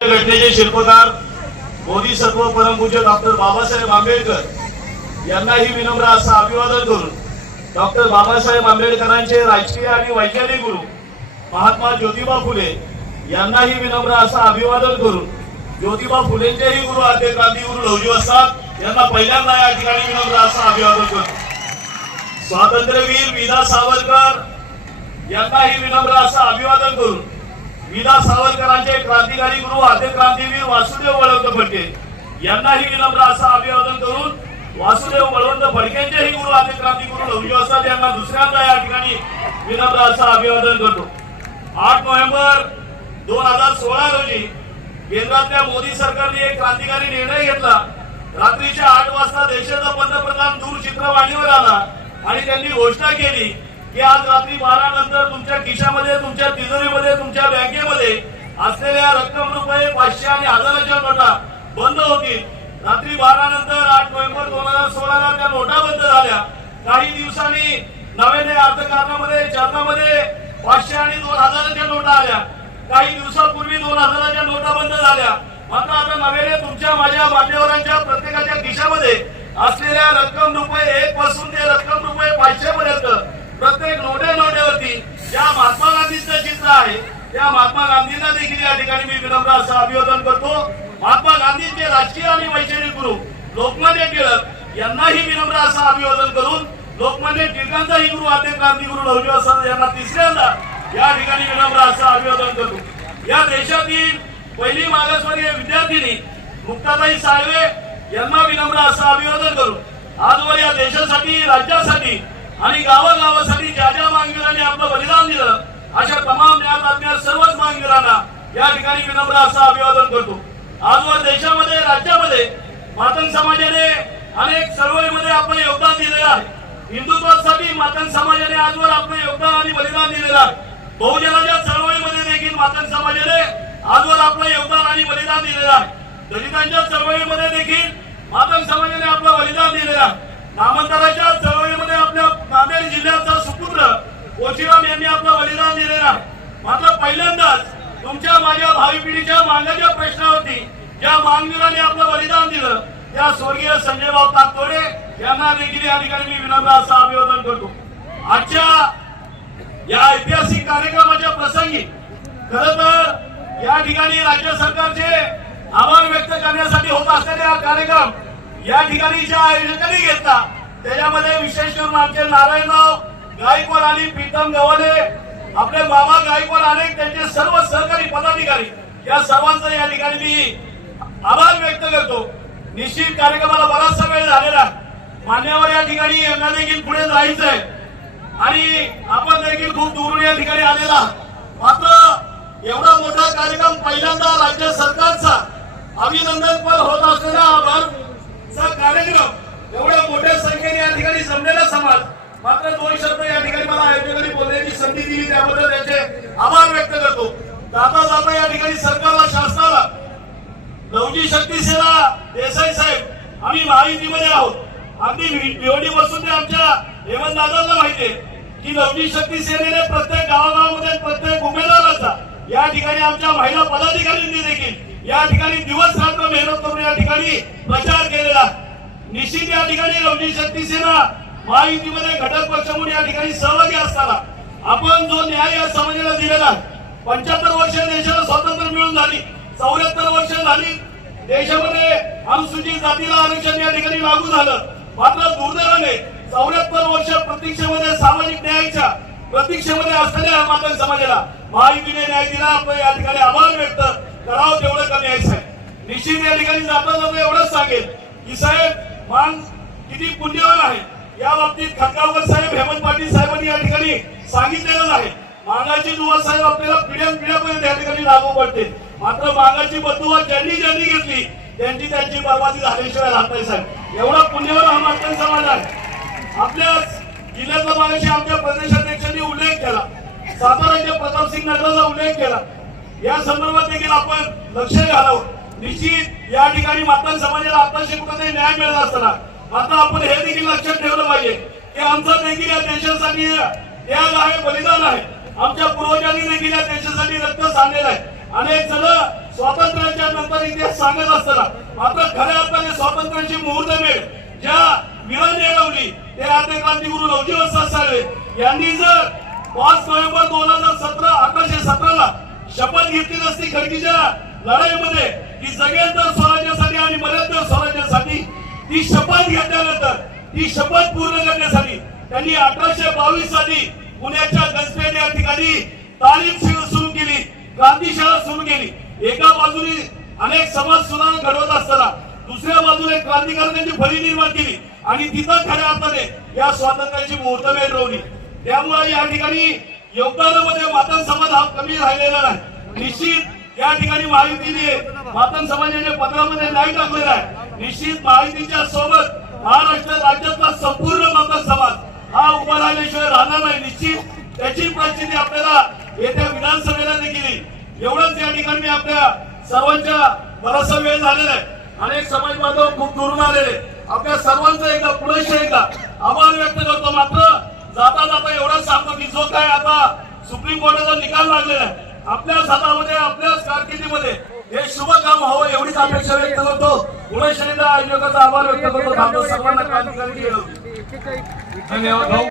घटनेचे शिल्पकार बोधिसत्व परमपूज्य डॉक्टर बाबासाहेब आंबेडकर यांनाही विनम्र असं अभिवादन करून डॉक्टर बाबासाहेब आंबेडकरांचे राजकीय आणि वैज्ञानिक गुरु महात्मा ज्योतिबा फुले यांनाही विनम्र असं अभिवादन करून ज्योतिबा फुलेंचेही गुरु आद्य क्रांतिगुरु लवजी असतात यांना पहिल्यांदा या ठिकाणी विनम्र असं अभिवादन करतो स्वातंत्र्यवीर विदा सावरकर यांनाही विनम्र असं अभिवादन करून विदा सावरकरांचे क्रांतिकारी गुरु आद्य क्रांतीवीर वासुदेव बळवंत फडके. यांनाही विनम्र असं अभिवादन करून वासुदेव बळवंत फडकेंचेही गुरु आद्य क्रांती गुरु लवजी असतात यांना दुसऱ्यांदा या ठिकाणी विनम्र असं अभिवादन करतो. आठ नोव्हेंबर दोन हजार सोळा रोजी केंद्रातल्या मोदी सरकारने एक क्रांतिकारी निर्णय घेतला. रात्रीच्या आठ वाजता देशाचा पंतप्रधान दूरचित्रवाणीवर आला आणि त्यांनी घोषणा केली की आज रात्री बारा नंतर तुमच्या खिशामध्ये तुमच्या तिजोरीमध्ये तुमच्या बँकेमध्ये असलेल्या रक्कम रुपये पाचशे आणि हजाराच्या नोटा बंद होतील. रात्री बारा नंतर आठ नोव्हेंबर दोन हजार सोळाला त्या नोटा बंद झाल्या. काही दिवसांनी नव्याने अर्थकारणामध्ये चलनामध्ये पाचशे आणि दोन हजाराच्या नोटा आल्या. काही दिवसापूर्वी दोन हजाराच्या नोटा बंद झाल्या. मात्र आता नव्याने तुमच्या माझ्या मान्यवरांच्या प्रत्येकाच्या खिशामध्ये असलेल्या रक्कम रुपये एक पासून ते रक्कम रुपये पाचशे पर्यंत प्रत्येक नोटे नोटेवरती ज्या महात्मा गांधीचं चित्र आहे त्या महात्मा गांधींना देखील या ठिकाणी मी विनम्र असं अभिवादन करतो. महात्मा गांधींचे राजकीय आणि वैचारिक गुरु लोकमान्य टिळक यांनाही विनम्र असं अभिवादन करून लोकमान्य टिळकांचाही गुरु आद्य गांधी गुरु असं यांना तिसऱ्यांदा या ठिकाणी विनम्र असं अभिवादन करतो. या देशातील पहिली मागासवर्गीय विद्यार्थिनी मुक्ताताई साळवे यांना विनम्र असं अभिवादन करू आजवर या देशासाठी राज्यासाठी आणि गावागावासाठी ज्या ज्या मागणीरांनी आपलं बलिदान दिलं अशा तमाम ज्ञात सर्वच मागणीरांना या ठिकाणी विनम्र असं अभिवादन करतो. आजवर देशामध्ये राज्यामध्ये मातंग समाजाने अनेक चळवळीमध्ये आपण योगदान दिलेलं आहे. हिंदुत्वासाठी मातंग समाजाने आजवर आपलं योगदान आणि बलिदान दिलेलं आहे. बहुजनाच्या चळवळीमध्ये देखील मातंग समाजाने आजवर आपलं योगदान आणि बलिदान दिलेलं आहे. दलितांच्या चळवळीमध्ये देखील मातंग समाजाने आपलं बलिदान दिलेलं आहे. नामांतराच्या चळवळीमध्ये आपल्या नांदेड जिल्ह्याचा सुपुत्र ओशिराम यांनी आपलं बलिदान दिलेलं आहे मात्र पहिल्यांदाच तुमच्या माझ्या भावी पिढीच्या मागण्याच्या प्रश्नावरती ज्या मानवीरांनी आपलं बलिदान दिलं त्या स्वर्गीय संजय तातोडे यांना देखील या ठिकाणी मी विनम्र असं अभिवादन करतो. आजच्या या ऐतिहासिक कार्यक्रमाच्या प्रसंगी खर तर या ठिकाणी राज्य सरकारचे आभार व्यक्त करण्यासाठी होत असलेले हा कार्यक्रम या ठिकाणी ज्या आयोजकांनी घेतला त्याच्यामध्ये विशेष करून आमचे नारायणराव गायकवाड आणि प्रीतम गव्हाणे आपले मामा गायकवाड अनेक त्यांचे सर्व सहकारी पदाधिकारी. या सर्वांचा या ठिकाणी मी आभार व्यक्त करतो. निश्चित कार्यक्रमाला बराचसा वेळ झालेला मान्यवर या ठिकाणी यांना देखील पुढे जायचं आहे आणि आपण देखील खूप दूरून या ठिकाणी आलेला मात्र एवढा मोठा कार्यक्रम पहिल्यांदा राज्य सरकारचा अभिनंदनपर होत असलेला आभारचा कार्यक्रम. एवढ्या मोठ्या संख्येने या ठिकाणी जमलेला समाज मात्र दोन शब्द या ठिकाणी मला आयोजकांनी बोलण्याची संधी दिली त्याबद्दल त्यांचे आभार व्यक्त करतो. जाता जाता या ठिकाणी सरकारला शासनाला नवजी शक्ती सेना देसाई साहेब आम्ही महायुतीमध्ये आहोत. अगदी निवडी बसून ते आमच्या हेमंत दादांना माहितीये की नवजी शक्ती सेनेने प्रत्येक गावागावामध्ये प्रत्येक उमेदवाराचा या ठिकाणी आमच्या महिला पदाधिकाऱ्यांनी देखील या ठिकाणी दिवस रात्र मेहनत करून या ठिकाणी प्रचार केलेला निश्चित या ठिकाणी नवजी शक्ती सेना महायुतीमध्ये घटक पक्ष म्हणून या ठिकाणी सहभागी असताना आपण जो न्याय या समाजाला दिलेला पंच्याहत्तर वर्ष देशाला स्वातंत्र्य मिळून झाली चौऱ्याहत्तर वर्ष झाली देशामध्ये अनुसूचित जातीला आरक्षण या ठिकाणी लागू झालं. मात्र दुर्दैवाने चौऱ्याहत्तर वर्ष प्रतीक्षेमध्ये सामाजिक न्यायाच्या प्रतीक्षेमध्ये असलेल्या मातंग समाजाला महायुतीने न्याय दिला. आपण या ठिकाणी आभार व्यक्त करावं तेवढं कमी आहे साहेब. निश्चित या ठिकाणी जाता जाता एवढंच सांगेल की साहेब मान किती पुण्यवान आहे. या बाबतीत खतगावकर साहेब हेमंत पाटील साहेबांनी या ठिकाणी सांगितलेलं आहे मागाची दुवा साहेब आपल्याला पिढ्या पिढ्यापर्यंत या ठिकाणी लागू पडते. मात्र मागाची बदुवा ज्यांनी ज्यांनी घेतली त्यांची त्यांची बर्बादी झाल्याशिवाय राहत नाही साहेब. एवढा पुण्यावर हा मातंग समाज आहे आपल्या जिल्ह्यातला मागाशी आमच्या प्रदेशाध्यक्षांनी उल्लेख केला. साताराच्या प्रतापसिंग नगराचा उल्लेख केला. या संदर्भात देखील आपण लक्ष घालावं. निश्चित या ठिकाणी मातंग समाजाला आताशी कुठे न्याय मिळत असताना. मात्र आपण हे देखील लक्षात ठेवलं पाहिजे की आमचा देखील या देशासाठी त्याग आहे बलिदान आहे. आमच्या पूर्वजांनी देखील या देशासाठी रक्त सांगलेलं आहे. अनेक जण स्वातंत्र्याच्या नंतर इतिहास सांगत असताना मात्र खऱ्या अर्थाने स्वातंत्र्याची मुहूर्तमेढ ज्या वीरांनी अडवली ते आद्य क्रांतीगुरु नवजीवन वस्ताद यांनी जर पाच नोव्हेंबर दोन हजार सतरा अठराशे सतराला शपथ घेतली नसती खडकीच्या लढाईमध्ये की जगेल तर स्वराज्यासाठी आणि मरेल तर स्वराज्यासाठी ती शपथ घेतल्यानंतर ती शपथ पूर्ण करण्यासाठी त्यांनी अठराशे बावीस साली पुण्याच्या गंजपेठ या ठिकाणी तालीम शिबिर सुरू केली क्रांती शाळा सुरू केली. एका बाजूने अनेक समाज सुधारणा घडवत असताना दुसऱ्या बाजूने क्रांतिकारकांची फळी निर्माण केली. आणि तिथं खऱ्या अर्थाने या स्वातंत्र्याची मुहूर्तमेढ रोवली. त्यामुळे या ठिकाणी योगदानामध्ये मातन समाज हा कमी राहिलेला नाही. निश्चित या ठिकाणी माहितीने मातन समाजाने पत्रामध्ये नाही टाकलेला आहे. निश्चित माहितीच्या सोबत महाराष्ट्र राज्यातला संपूर्ण मातन समाज हा उभा राहिल्याशिवाय राहणार नाही निश्चित. त्याची परिस्थिती आपल्याला येत्या विधानसभेला देखील एवढंच या ठिकाणी मी आपल्या सर्वांच्या बराचसा वेळ झालेला आहे. अनेक समाज बांधव खूप दुरून आलेले आपल्या सर्वांचं एकदा पुढे एकदा आभार व्यक्त करतो. मात्र जाता जाता एवढंच सांगतो की जो काय आता सुप्रीम कोर्टाचा निकाल लागलेला आहे. आपल्याच हातामध्ये आपल्याच कारकिर्दीमध्ये हे शुभ काम व्हावं एवढीच अपेक्षा व्यक्त करतो. पुणे शनिदा आयोजकाचा आभार व्यक्त करतो. थांबतो सर्वांना क्रांतिकारी केलं धन्यवाद भाऊ